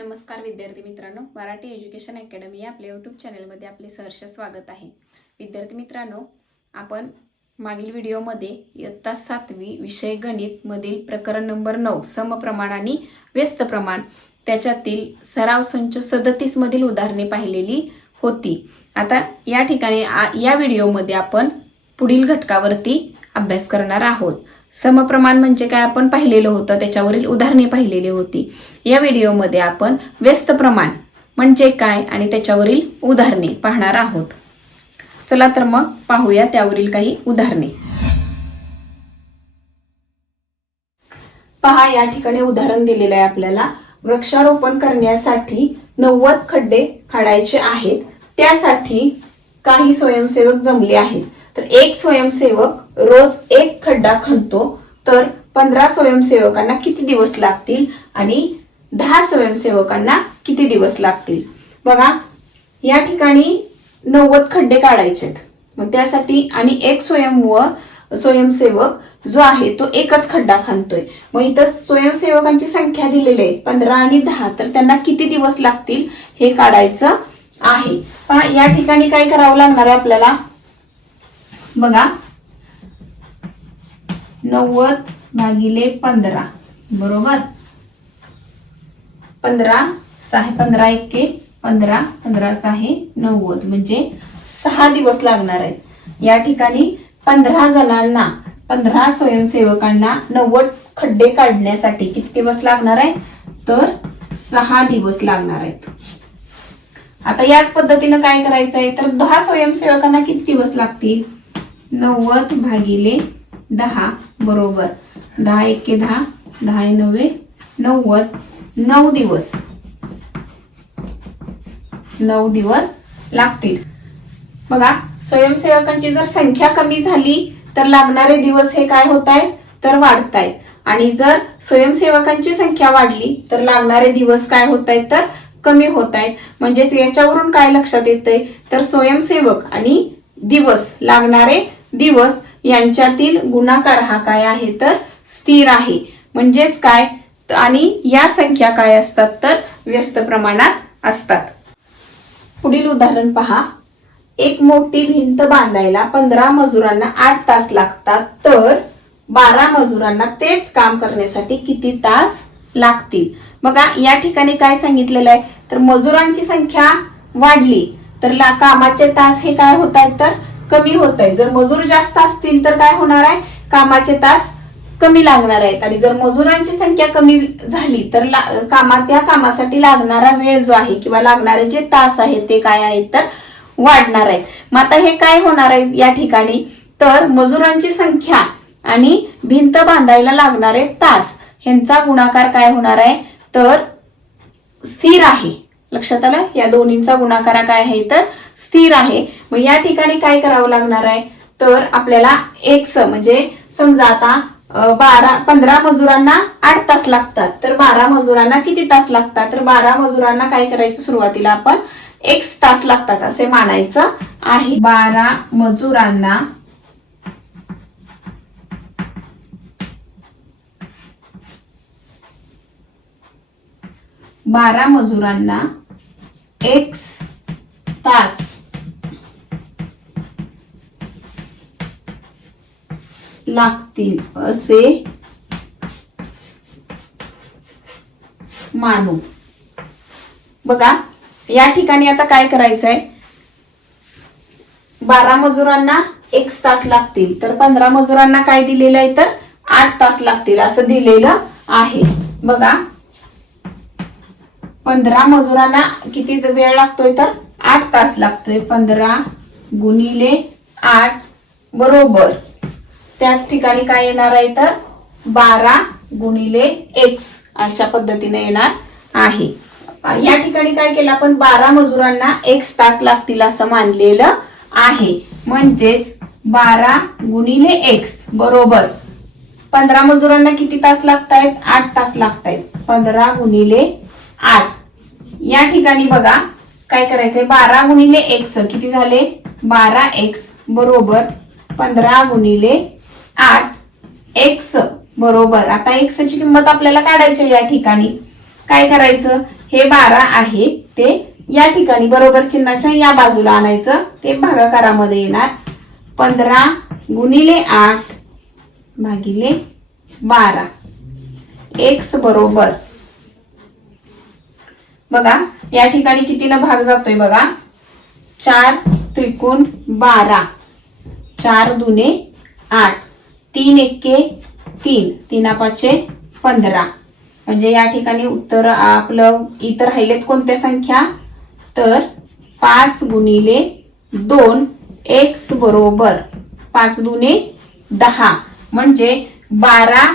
नमस्कार विद्यार्थी मित्रांनो मराठी एज्युकेशन अकॅडमी या आपल्या यूट्यूब चॅनलमध्ये आपले सहर्ष स्वागत आहे. विद्यार्थी मित्रांनो आपण मागील व्हिडिओमध्ये इयत्ता सातवी विषय गणित मधील प्रकरण नंबर नऊ समप्रमाण आणि व्यस्त प्रमाण त्याच्यातील सराव संच सदतीस मधील उदाहरणे पाहिलेली होती. आता या ठिकाणी या व्हिडिओमध्ये आपण पुढील घटकावरती अभ्यास करणार आहोत. समप्रमाण म्हणजे काय आपण पाहिलेलं होतं त्याच्यावरील उदाहरणे पाहिलेली होती. या व्हिडिओमध्ये आपण व्यस्त प्रमाण म्हणजे काय आणि त्याच्यावरील उदाहरणे पाहणार आहोत. चला तर मग पाहूया त्यावरील काही उदाहरणे. पहा या ठिकाणी उदाहरण दिलेलं आहे आपल्याला. वृक्षारोपण करण्यासाठी नव्वद खड्डे खणायचे आहेत. त्यासाठी काही स्वयंसेवक जमले आहेत. तर एक स्वयंसेवक रोज एक खड्डा खणतो तर पंधरा स्वयंसेवकांना किती दिवस लागतील आणि दहा स्वयंसेवकांना किती दिवस लागतील? बघा या ठिकाणी नव्वद खड्डे काढायचेत. मग त्यासाठी आणि एक स्वयं व स्वयंसेवक जो आहे तो एकच खड्डा खांदतोय मग इथं स्वयंसेवकांची संख्या दिलेली आहे पंधरा आणि दहा. तर त्यांना किती दिवस लागतील हे काढायचं आहे. पण या ठिकाणी काय करावं लागणार आहे आपल्याला? बघा नव्वद भागिले पंधरा. बरोबर? पंधरा सहा पंधरा एके पंधरा पंधरा सहा नव्वद. म्हणजे सहा दिवस लागणार आहेत. या ठिकाणी पंधरा जणांना पंधरा स्वयंसेवकांना नव्वद खड्डे काढण्यासाठी किती दिवस लागणार आहे तर सहा दिवस लागणार आहेत. आता याच पद्धतीनं काय करायचं आहे तर दहा स्वयंसेवकांना किती दिवस लागतील? नव्वद भागिले दहा बरोबर. दहा एके दहा दहा नव्वे नव्वद नऊ दिवस. नऊ दिवस लागतील. बघा स्वयंसेवकांची जर संख्या कमी झाली तर लागणारे दिवस हे काय होत आहेत तर वाढतायत. आणि जर स्वयंसेवकांची संख्या वाढली तर लागणारे दिवस काय होत आहेत तर कमी होत आहेत म्हणजेच याच्यावरून काय लक्षात येतंय? तर स्वयंसेवक आणि दिवस लागणारे दिवस यांच्यातील गुणाकार हा काय आहे तर स्थिर आहे. म्हणजेच काय? आणि या संख्या काय असतात तर व्यस्त प्रमाणात असतात. पुढील उदाहरण पहा. एक मोठी भिंत बांधायला पंधरा मजुरांना आठ तास लागतात तर बारा मजुरांना तेच काम करण्यासाठी किती तास लागतील? बघा या ठिकाणी काय सांगितलेलं आहे? तर मजुरांची संख्या वाढली तर कामाचे तास हे काय होत आहेत तर? कमी होत आहे जर मजूर जास्त असतील तर काय होणार आहे? कामाचे तास कमी लागणार आहेत. आणि जर मजुरांची संख्या कमी झाली तर कामा त्या कामासाठी लागणारा वेळ जो आहे किंवा लागणारे जे तास आहेत ते काय आहेत तर वाढणार आहेत. मग आता हे काय होणार आहे या ठिकाणी? तर मजुरांची संख्या आणि भिंत बांधायला लागणारे तास ह्यांचा गुणाकार काय होणार आहे? तर स्थिर आहे. लक्षात आलं? या दोन्हींचा गुणाकार काय आहे? तर स्थिर आहे. मग या ठिकाणी काय करावं लागणार आहे? तर आपल्याला एक्स म्हणजे समजा आता बारा पंधरा मजुरांना आठ तास लागतात. तर बारा मजुरांना किती तास लागतात? तर बारा मजुरांना काय करायचं? सुरुवातीला आपण एक्स तास लागतात असे मानायचं आहे. बारा मजुरांना बारा मजुरांना एक्स तास. लागतील असे मानू. बघा या ठिकाणी आता काय करायचंय? बारा मजुरांना एक तास लागतील. तर पंधरा मजुरांना काय दिलेलं आहे तर? आठ तास लागतील असं दिलेलं आहे. बघा पंधरा मजुरांना किती वेळ लागतोय तर? आठ तास लागतोय. पंधरा गुणिले आठ बरोबर. त्याच ठिकाणी काय येणार आहे तर? बारा गुणिले एक्स अशा पद्धतीने येणार आहे. या ठिकाणी काय केलं आपण? बारा मजुरांना एक्स तास लागतील असं मानलेलं आहे. म्हणजेच बारा गुणिले एक्स बरोबर. पंधरा मजुरांना किती तास लागतायत? आठ तास लागतायत. पंधरा गुणिले आठ. या ठिकाणी बघा काय करायचंय? बारा गुणिले एक्स किती झाले? बारा एक्स बरोबर पंधरा गुणिले आठ एक्स बरोबर. आता एक्स ची किंमत आपल्याला काढायची आहे या ठिकाणी. काय करायचं? हे बारा आहे ते या ठिकाणी बरोबर चिन्हाच्या या बाजूला आणायचं. ते भागाकारामध्ये येणार. पंधरा गुणिले आठ भागिले बारा. एक्स बरोबर बघा या ठिकाणी कितीला भाग जातोय बघा? चार त्रिकोण बारा. चार दुने आठ. तीन एक्के तीन. तीना पाचशे पंधरा. म्हणजे या ठिकाणी उत्तर आपलं इतर राहिलेत कोणत्या संख्या? तर पाच गुणिले दोन एक्स बरोबर पाच दुने दहा. म्हणजे बारा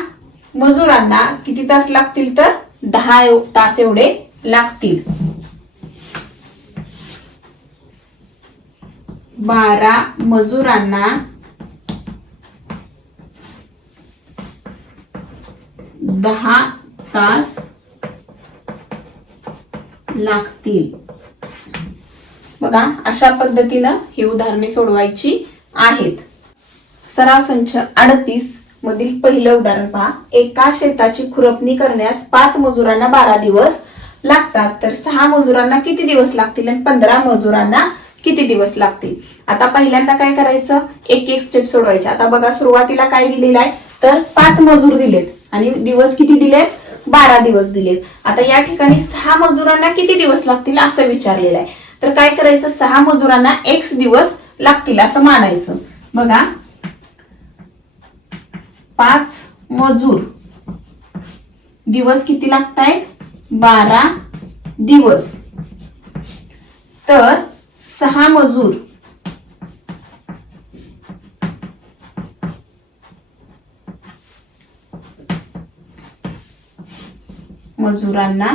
मजुरांना किती तास लागतील तर? दहा तास एवढे लागतील. बारा मजुरांना दहा तास लागतील. बघा अशा पद्धतीनं ही उदाहरणे सोडवायची आहेत. सराव संच अडतीस मधील पहिलं उदाहरण पहा. एका शेताची खुरपणी करण्यास पाच मजुरांना बारा दिवस लागतात तर सहा मजुरांना किती दिवस लागतील आणि पंधरा मजुरांना किती दिवस लागतील? आता पहिल्यांदा काय करायचं? एक एक स्टेप सोडवायचे. आता बघा सुरुवातीला काय दिलेलं आहे? तर पाच मजूर दिलेत. आणि दिवस किती दिलेत? बारा दिवस दिलेत. आता या ठिकाणी सहा मजुरांना किती दिवस लागतील असं विचारलेलं आहे. तर काय करायचं? सहा मजुरांना एक्स दिवस लागतील असं मानायचं. बघा. पाच मजूर दिवस किती लागतायत? बारा दिवस. तर सहा मजूर. मजुरांना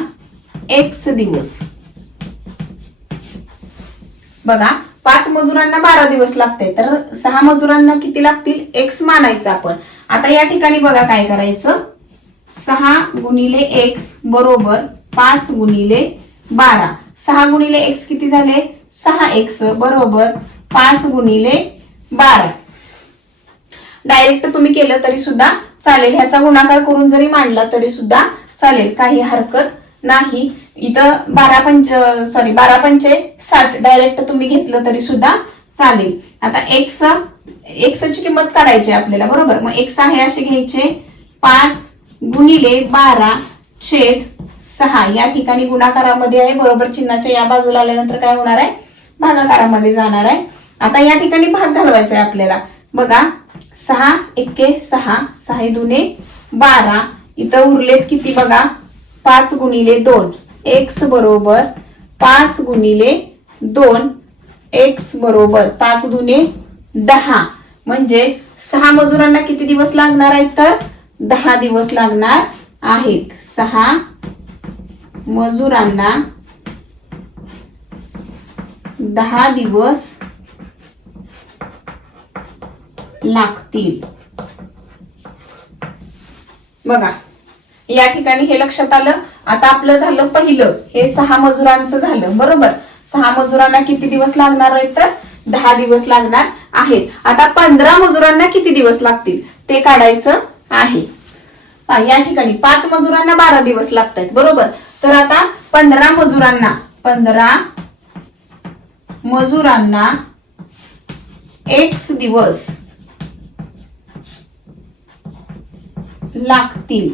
एक्स दिवस. बघा पाच मजुरांना बारा दिवस लागते तर सहा मजुरांना किती लागतील? एक्स मानायचं आपण. आता या ठिकाणी बघा काय करायचं. सहा गुणिले एक्स बरोबर पाच गुणिले बारा. सहा गुणिले एक्स किती झाले? सहा एक्स बरोबर पाच गुणिले बारा. डायरेक्ट तुम्ही केलं तरी सुद्धा चालेल. ह्याचा गुणाकार करून जरी मांडला तरी सुद्धा चालेल. काही हरकत नाही. इथं बारा पंच सॉरी बारा पंचे साठ डायरेक्ट तुम्ही घेतलं तरी सुद्धा चालेल. आता एक्स एक्सची किंमत काढायची आपल्याला. बरोबर? मग एक्स आहे असे घ्यायचे पाच गुणिले बारा छेद सहा. या ठिकाणी गुणाकारामध्ये आहे बरोबर चिन्हाच्या या बाजूला आल्यानंतर काय होणार आहे? भागाकारामध्ये जाणार आहे. आता या ठिकाणी भाग घालवायचा आहे आपल्याला. बघा सहा एक्के सहा सहा दुने बारा. इथं उरलेत किती बघा? पाच गुणिले दोन. एक्स बरोबर पाच गुणिले दोन. एक्स बरोबर पाच दुने दहा. म्हणजेच सहा मजुरांना किती दिवस लागणार आहेत तर? दहा दिवस लागणार आहेत. सहा मजुरांना दहा दिवस लागतील. बघा या ठिकाणी हे लक्षात आलं. आता आपलं झालं पहिलं. हे सहा मजुरांचं झालं. बरोबर? सहा मजुरांना किती दिवस लागणार आहेत तर? दहा दिवस लागणार आहेत. आता पंधरा मजुरांना किती दिवस लागतील? ते काढायचं. आहे. या ठिकाणी पाच मजुरांना बारा दिवस लागतात बरोबर? तर आता पंधरा मजुरांना पंधरा मजुरांना एक्स दिवस लागतील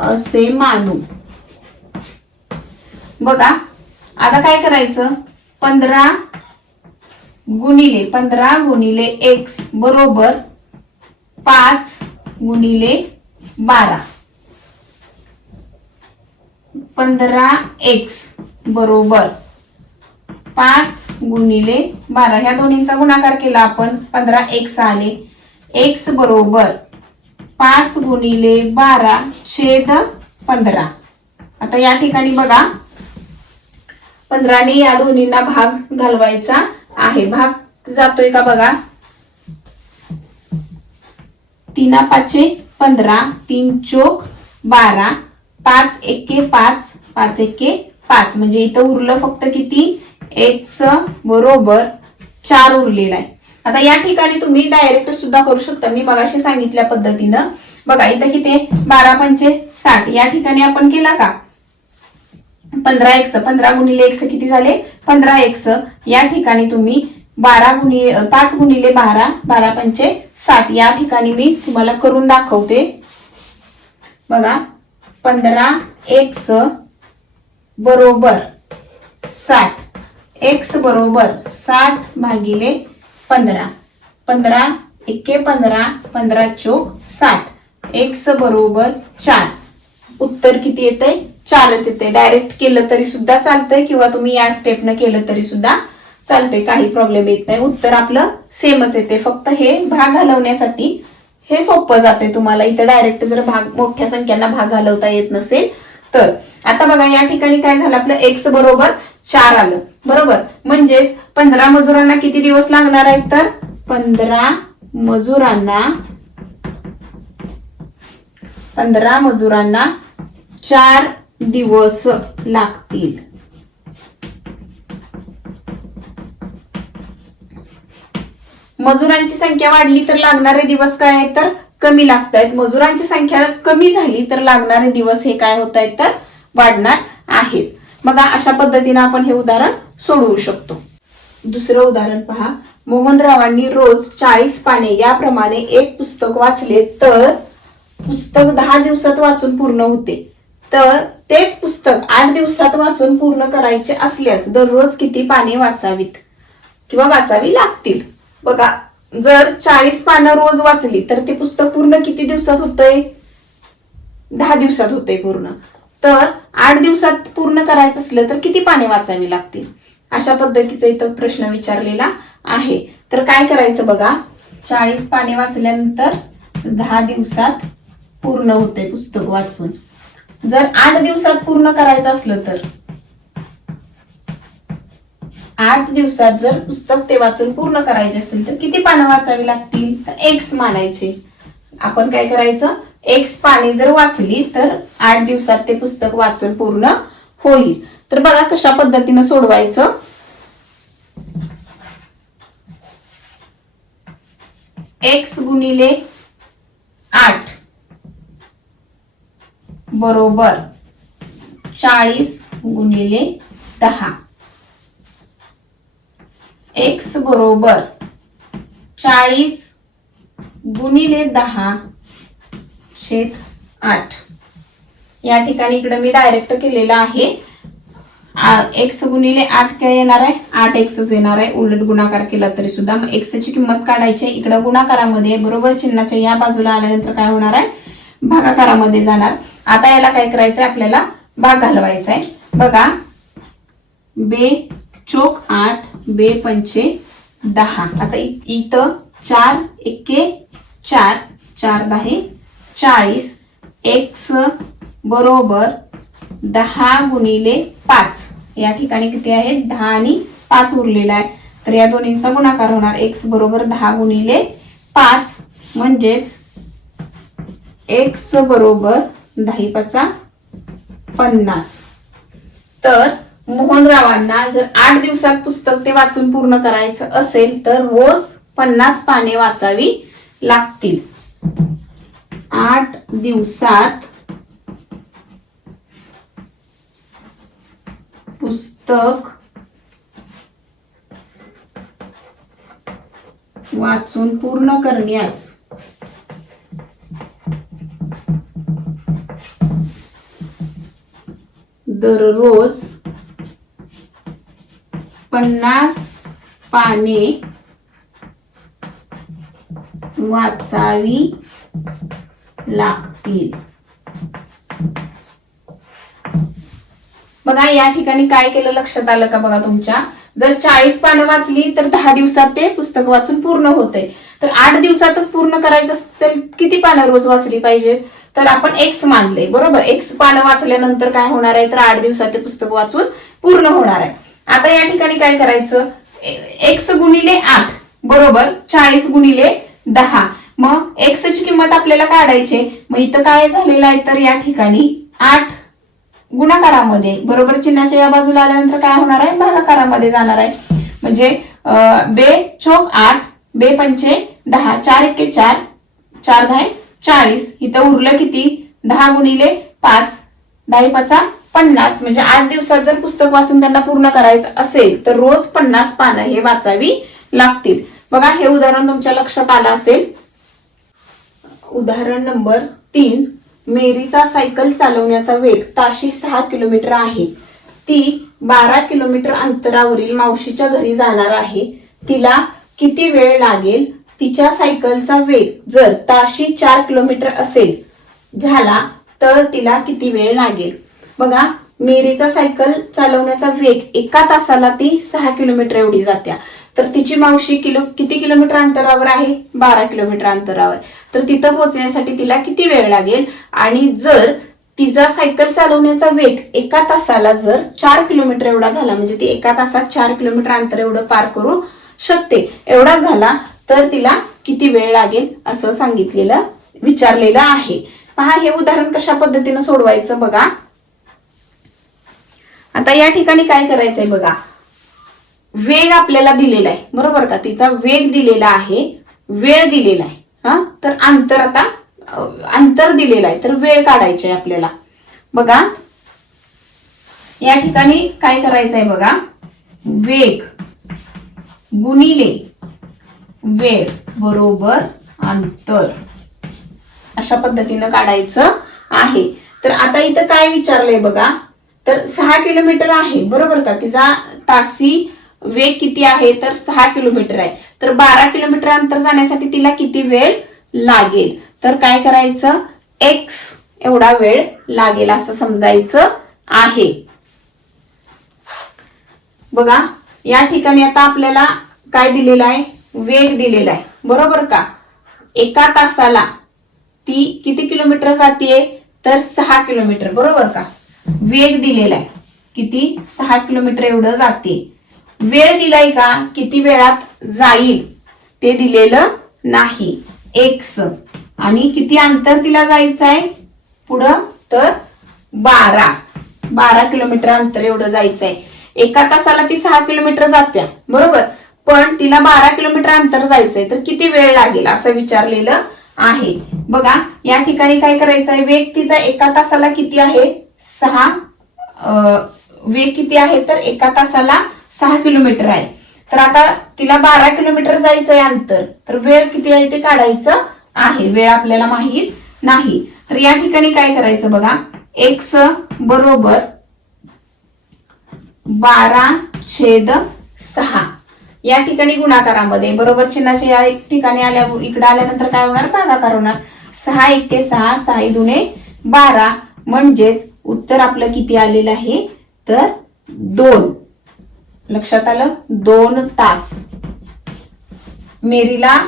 असे मानू. बघा आता काय करायचं? पंधरा गुणिले पंधरा गुणिले एक्स बरोबर पाच गुणिले बारा. पंधरा एक्स बरोबर पाच गुणिले बारा. ह्या दोन्हींचा गुणाकार केला आपण. पंधरा एक्स आले. एक्स बरोबर पाच गुणिले बारा छेद पंधरा. आता या ठिकाणी बघा. पंधराने या दोन्हींना भाग घालवायचा. आहे. भाग जातोय का बघा? तीना पाचे पंधरा तीन चोक बारा पाच एके पाच पाच एके पाच. म्हणजे इथं उरलं फक्त किती? एक्स बरोबर चार उरलेला आहे. आता या ठिकाणी तुम्ही डायरेक्ट सुद्धा करू शकता. मी मगाशी सांगितल्या पद्धतीनं. बघा इथं किती बारा पंचे साठ. या ठिकाणी आपण केला का? पंधरा एक्स पंधरा गुणिले एक्स किती झाले? पंधरा एक्स या ठिकाणी तुम्ही बारा गुणिले पाच गुणिले बारा बारा पंचे सात. या ठिकाणी मी तुम्हाला करून दाखवते. बघा पंधरा एक्स बरोबर साठ. एक्स बरोबर साठ भागिले पंधरा. पंधरा एके पंधरा पंधरा चोक साठ. एक्स बरोबर चार. उत्तर किती येतंय? चारच येते डायरेक्ट केलं तरी सुद्धा चालतंय किंवा तुम्ही या स्टेपनं केलं तरी सुद्धा चालतंय. काही प्रॉब्लेम येत नाही. उत्तर आपलं सेमच येते फक्त हे भाग घालवण्यासाठी हे सोपं जाते तुम्हाला. इथं डायरेक्ट जर भाग मोठ्या संख्यांना भाग घालवता येत नसेल तर. आता बघा या ठिकाणी काय झालं? आपलं एक्स बरोबर चार आलं. बरोबर? म्हणजेच पंधरा मजुरांना किती दिवस लागणार आहेत तर? पंधरा मजुरांना पंधरा मजुरांना चार दिवस लागतील. मजुरांची संख्या वाढली तर लागणारे दिवस काय आहेत? तर कमी लागत आहेत मजुरांची संख्या कमी झाली तर लागणारे दिवस हे काय होत आहेत तर वाढणार आहेत. मग अशा पद्धतीने आपण हे उदाहरण सोडवू शकतो. दुसरं उदाहरण पहा. मोहनरावांनी रोज चाळीस पाने याप्रमाणे एक पुस्तक वाचले तर पुस्तक दहा दिवसात वाचून पूर्ण होते. तर तेच पुस्तक आठ दिवसात वाचून पूर्ण करायचे असल्यास दररोज किती पाने वाचावीत? किंवा वाचावी लागतील? बघा जर चाळीस पानं रोज वाचली तर ते पुस्तक पूर्ण किती दिवसात होतंय? दहा दिवसात होते पूर्ण. तर आठ दिवसात पूर्ण करायचं असलं तर किती पाने वाचावी लागतील? अशा पद्धतीचा इथं प्रश्न विचारलेला आहे. तर काय करायचं बघा? चाळीस पाने वाचल्यानंतर दहा दिवसात पूर्ण होते पुस्तक वाचून. जर आठ दिवसात पूर्ण करायचं असलं तर? आठ दिवसात जर पुस्तक ते वाचून पूर्ण करायचे असेल तर किती पानं वाचावी लागतील? तर एक्स मानायचे. आपण काय करायचं? एक्स पाने जर वाचली तर आठ दिवसात ते पुस्तक वाचून पूर्ण होईल. तर बघा कशा पद्धतीनं सोडवायचं. एक्स गुणिले आठ. बरोबर. चाळीस गुणिले दहा. एक्स बरोबर. चाळीस गुणिले दहा छेद आठ. या ठिकाणी इकडे मी डायरेक्ट केलेला आहे. एक्स गुणिले आठ काय येणार आहे? आठ एक्सच येणार आहे. उलट गुणाकार केला तरी सुद्धा. मग एक्सची किंमत काढायची आहे. इकडं गुणाकारामध्ये बरोबर चिन्हाच्या या बाजूला आल्यानंतर काय होणार आहे? भागाकारामध्ये जाणार. आता याला काय करायचंय? आपल्याला भाग घालवायचा आहे बघा. बे चोक आठ बे पंचे दहा. आता इथं चार एके चार. चार दहा चाळीस एक्स बरोबर दहा गुणिले पाच. या ठिकाणी किती आहे? दहा आणि पाच उरलेला आहे. तर या दोन्हींचा गुणाकार होणार. एक्स बरोबर दहा गुणिले पाच. म्हणजेच एक्स बरोबर दही पाचा पन्नास. तर मोहनरावांना जर आठ दिवसात पुस्तक ते वाचून पूर्ण करायचं असेल तर रोज पन्नास पाने वाचावी लागतील. आठ दिवसात पुस्तक वाचून पूर्ण करण्यास दररोज पन्नास पाने वाचावी लागतील. बघा या ठिकाणी काय केलं लक्षात आलं का बघा तुमच्या? जर चाळीस पानं वाचली तर दहा दिवसात ते पुस्तक वाचून पूर्ण होते. तर आठ दिवसातच पूर्ण करायचं तर किती पानं रोज वाचली पाहिजे? तर आपण एक्स मानले बरोबर? एक्स पानं वाचल्यानंतर काय होणार आहे? तर आठ दिवसात ते पुस्तक वाचून पूर्ण होणार आहे. आता या ठिकाणी काय करायचं? एक्स गुणिले आठ बरोबर? चाळीस गुणिले दहा. मग एक्स ची किंमत आपल्याला काढायची मग इथं काय झालेलं आहे? तर या ठिकाणी आठ गुणाकारामध्ये बरोबर? चिन्हाच्या या बाजूला आल्यानंतर काय होणार आहे? भागाकारामध्ये जाणार आहे. म्हणजे बे चोक आठ बे पंचे दहा. चार एक चार चार दहा चाळीस. इथं उरलं किती? दहा गुणिले पाच. दहा पाचा पन्नास. म्हणजे आठ दिवसात जर पुस्तक वाचून त्यांना पूर्ण करायचं असेल तर रोज पन्नास पानं हे वाचावी लागतील. बघा हे उदाहरण तुमच्या लक्षात आलं असेल. उदाहरण नंबर तीन. मेरीचा सायकल चालवण्याचा वेग ताशी सहा किलोमीटर आहे. ती बारा किलोमीटर अंतरावरील मावशीच्या घरी जाणार आहे. तिला किती वेळ लागेल? तिच्या सायकलचा वेग जर ताशी चार किलोमीटर असेल झाला तर तिला किती वेळ लागेल? बघा मेरीचा सायकल चालवण्याचा वेग एका तासाला ती सहा किलोमीटर एवढी जात्या तर तिची मावशी किलो किती किलोमीटर अंतरावर आहे? बारा किलोमीटर अंतरावर. तर तिथं पोहोचण्यासाठी तिला किती वेळ लागेल? आणि जर तिचा सायकल चालवण्याचा वेग एका तासाला जर चार किलोमीटर एवढा झाला म्हणजे ती एका तासात चार किलोमीटर अंतर एवढं पार करू शकते. एवढा झाला तर तिला किती वेळ लागेल असं सांगितलेलं विचारलेलं आहे. पहा हे उदाहरण कशा पद्धतीनं सोडवायचं बघा. आता या ठिकाणी काय करायचंय बघा. वेग आपल्याला दिलेला आहे. बरोबर का? तिचा वेग दिलेला आहे. वेळ दिलेला आहे. हा? तर अंतर आता अंतर दिलेलं आहे. तर वेळ काढायचा आहे आपल्याला. बघा. या ठिकाणी काय करायचं आहे बघा? वेग गुणिले वेळ बरोबर अंतर. अशा पद्धतीनं काढायचं आहे. तर आता इथं काय विचारलंय बघा. तर सहा किलोमीटर आहे बरोबर का? तिचा तासी वेग किती आहे तर सहा किलोमीटर आहे. तर बारा किलोमीटर अंतर जाण्यासाठी तिला किती वेळ लागेल? तर काय करायचं? एक्स एवढा वेळ लागेल असं समजायचं आहे. बघा या ठिकाणी आता आपल्याला काय दिलेलं आहे? वेग दिलेला आहे. बरोबर का? एका तासाला ती किती किलोमीटर जाते तर सहा किलोमीटर. बरोबर का? वेग दिलेला आहे. किती? सहा किलोमीटर एवढं जाते वेळ दिलाय का? किती वेळात जाईल? ते दिलेलं नाही. एक्स. आणि किती अंतर तिला जायचं आहे पुढं तर बारा. बारा किलोमीटर अंतर एवढं जायचं आहे एका तासाला ती सहा किलोमीटर जात्या. बरोबर? पण तिला बारा किलोमीटर अंतर जायचंय तर किती वेळ लागेल असं विचारलेलं आहे. बघा या ठिकाणी काय करायचं आहे? वेग तिचा एका तासाला किती आहे? सहा वेग किती आहे? तर एका तासाला सहा किलोमीटर आहे. तर आता तिला बारा किलोमीटर जायचंय अंतर तर वेळ किती आहे ते काढायचं आहे. वेळ आपल्याला माहीत नाही. तर या ठिकाणी काय करायचं बघा? एक्स बरोबर बारा छेद सहा. या ठिकाणी गुणाकारामध्ये. बरोबर चिन्हाच्या या ठिकाणी आल्या इकडे आल्यानंतर काय होणार? भागाकार होणार. सहा एके सहा सहा दुने बारा. म्हणजेच उत्तर आपलं किती आलेलं आहे? तर दोन. लक्षात आलं? दोन तास. मेरीला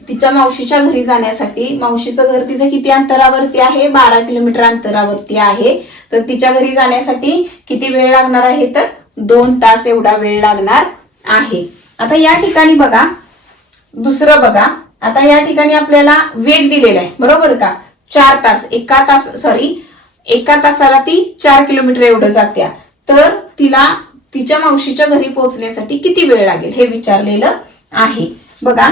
तिच्या मावशीच्या घरी जाण्यासाठी मावशीचं घर तिचं किती अंतरावरती आहे? बारा किलोमीटर अंतरावरती आहे. तर तिच्या घरी जाण्यासाठी किती वेळ लागणार आहे? तर दोन तास एवढा वेळ लागणार. आहे. आता या ठिकाणी बघा. दुसरं बघा. आता या ठिकाणी आपल्याला वेग दिलेला आहे. बरोबर का? चार तास. एका तास सॉरी एका तासाला ती चार किलोमीटर एवढं जात्या तर तिला तिच्या मावशीच्या घरी पोहोचण्यासाठी किती वेळ लागेल हे विचारलेलं आहे. बघा.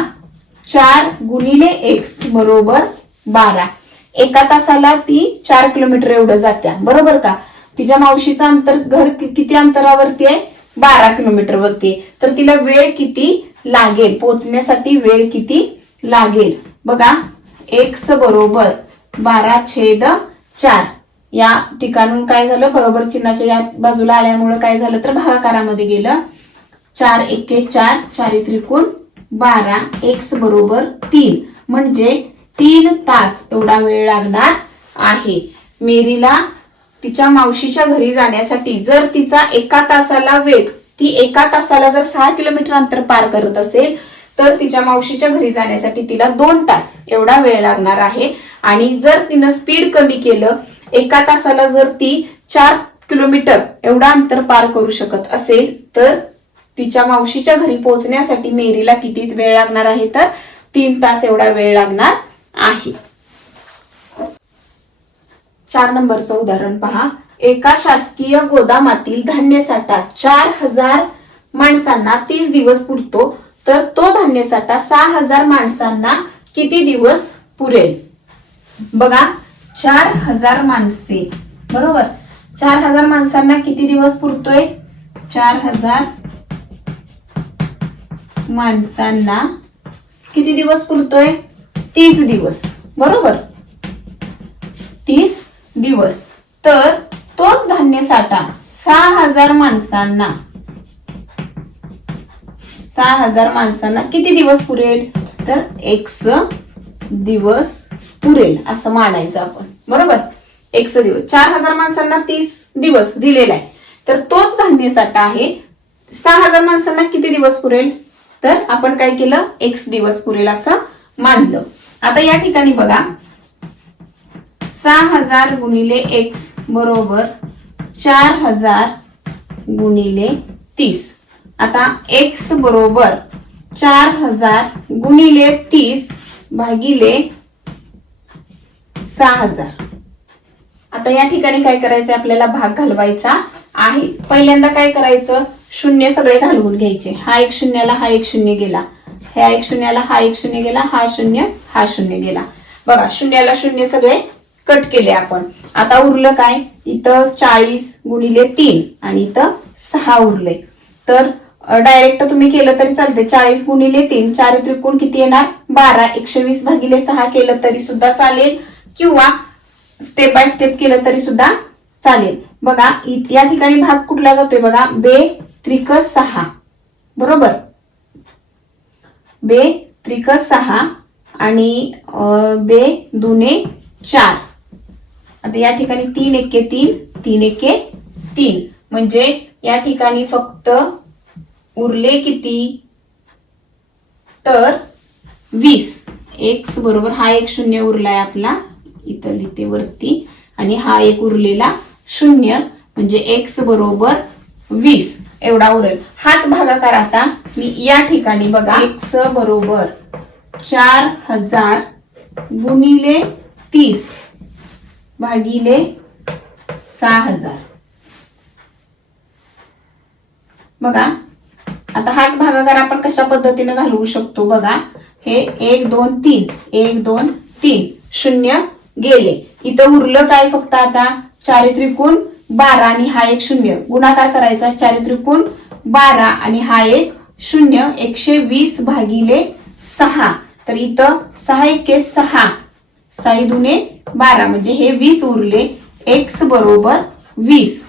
चार गुणिले एक्स बरोबर बारा. एका तासाला ती चार किलोमीटर एवढं जात्या बरोबर का? तिच्या मावशीचं अंतर घर किती अंतरावरती आहे? बारा किलोमीटर वरती तर तिला वेळ किती लागेल? पोहोचण्यासाठी वेळ किती लागेल? बघा एक्स बरोबर बारा छेद चार. या ठिकाणून काय झालं? बरोबर चिन्हाच्या या बाजूला आल्यामुळे काय झालं? तर भागाकारामध्ये गेलं. चार एके चार. चारी त्रिकोण बारा. एक्स बरोबर तीन. म्हणजे तीन तास एवढा वेळ लागणार आहे. मेरीला तिच्या मावशीच्या घरी जाण्यासाठी जर तिचा एका तासाला वेग ती एका तासाला जर सहा किलोमीटर अंतर पार करत असेल तर तिच्या मावशीच्या घरी जाण्यासाठी तिला दोन तास एवढा वेळ लागणार आहे. आणि जर तिनं स्पीड कमी केलं एका तासाला जर ती चार किलोमीटर एवढा अंतर पार करू शकत असेल तर तिच्या मावशीच्या घरी पोहोचण्यासाठी मेरीला किती वेळ लागणार आहे? तर तीन तास एवढा वेळ लागणार आहे. चार नंबरचं उदाहरण पहा. एका शासकीय गोदामातील धान्य साठा चार हजार माणसांना तीस दिवस पुरतो तर तो धान्य साठा सहा हजार माणसांना किती दिवस पुरेल? बघा चार हजार माणसे. बरोबर? चार हजार माणसांना किती दिवस पुरतोय? चार हजार माणसांना किती दिवस पुरतोय? तीस दिवस. बरोबर? दिवस. तर तोच धान्य साठा सहा हजार माणसांना. सहा हजार माणसांना किती दिवस पुरेल? तर एकस दिवस पुरेल असं मानायचं आपण. बरोबर? एकस दिवस. चार हजार माणसांना तीस दिवस दिलेला आहे. तर तोच धान्य साठा आहे. सहा हजार माणसांना किती दिवस पुरेल? तर आपण काय केलं? एक्स दिवस पुरेल असं मानलं आता या ठिकाणी बघा. सहा हजार गुणिले एक्स बरोबर चार हजार गुणिले तीस. आता एक्स बरोबर चार हजार गुणिले तीस भागिले सहा हजार. आता या ठिकाणी काय करायचं आपल्याला भाग घालवायचा आहे. पहिल्यांदा काय करायचं? शून्य सगळे घालवून घ्यायचे. हा एक शून्याला हा एक शून्य गेला. ह्या एक शून्याला हा एक शून्य गेला. हा शून्य हा शून्य गेला. बघा शून्याला शून्य सगळे कट केले आपण. आता उरलं काय? इथं चाळीस गुणिले तीन आणि इथं सहा उरले. तर डायरेक्ट तुम्ही केलं तरी चालते चाळीस गुणिले तीन चार त्रिकोण किती येणार? बारा. एकशे वीस भागिले सहा केलं तरी सुद्धा चालेल. किंवा स्टेप बाय स्टेप केलं तरी सुद्धा चालेल. बघा या ठिकाणी भाग कुठला जातोय? बघा बे त्रिक सहा. बरोबर? बे त्रिक सहा आणि बे दुने चार. आता या ठिकाणी तीन एके तीन तीन एके तीन. म्हणजे या ठिकाणी फक्त उरले किती? तर वीस. एक्स बरोबर हा एक शून्य उरलाय आपला. इथं लिहिते वरती. आणि हा एक उरलेला शून्य. म्हणजे एक्स बरोबर वीस. एवढा उरेल. हाच भागाकार आता मी या ठिकाणी बघा. एक्स बरोबर चार हजार गुणिले तीस. भागिले सहा हजार. बघा आता हाच भागाकार आपण कशा पद्धतीने घालवू शकतो बघा. हे एक दोन तीन. एक दोन तीन. शून्य गेले. इथं उरलं काय फक्त आता? चारित्रिकोण बारा आणि हा एक शून्य. गुणाकार करायचा चारित्रिकोण बारा आणि हा एक शून्य. एकशे वीस भागिले सहा. तर इथं सहा एके सहा. साई दुने बारा म्हणजे हे वीस उरले. एक्स बरोबर वीस.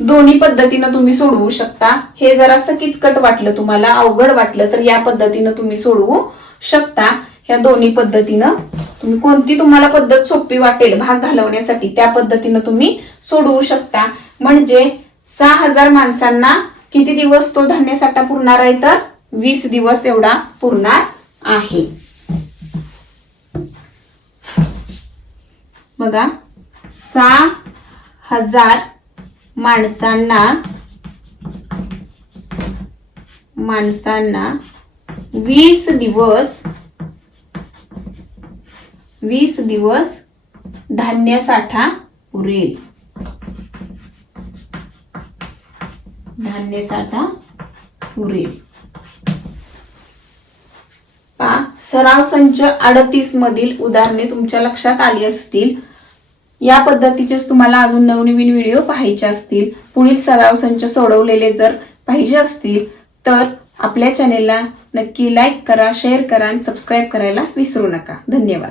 दोन्ही पद्धतीनं तुम्ही सोडवू शकता. हे जरासं किचकट वाटलं तुम्हाला अवघड वाटलं तर या पद्धतीनं तुम्ही सोडवू शकता. ह्या दोन्ही पद्धतीनं तुम्ही कोणती तुम्हाला पद्धत सोपी वाटेल भाग घालवण्यासाठी त्या पद्धतीनं तुम्ही सोडवू शकता. म्हणजे सहा हजार माणसांना किती दिवस तो धान्य साठा पुरणार आहे तर? वीस दिवस एवढा पुरणार आहे. बघा. सहा हजार माणसांना माणसांना वीस दिवस वीस दिवस धान्य साठा पुरेल. धान्य साठा पुरेल. पा सराव संच अडतीस मधील उदाहरणे तुमच्या लक्षात आली असतील. या पद्धतीचेच तुम्हाला अजून नवनवीन व्हिडिओ पाहायचे असतील. पुढील सराव संच सोडवलेले जर पाहिजे असतील तर आपल्या चॅनेलला नक्की लाईक करा शेअर करा आणि सबस्क्राईब करायला विसरू नका. धन्यवाद.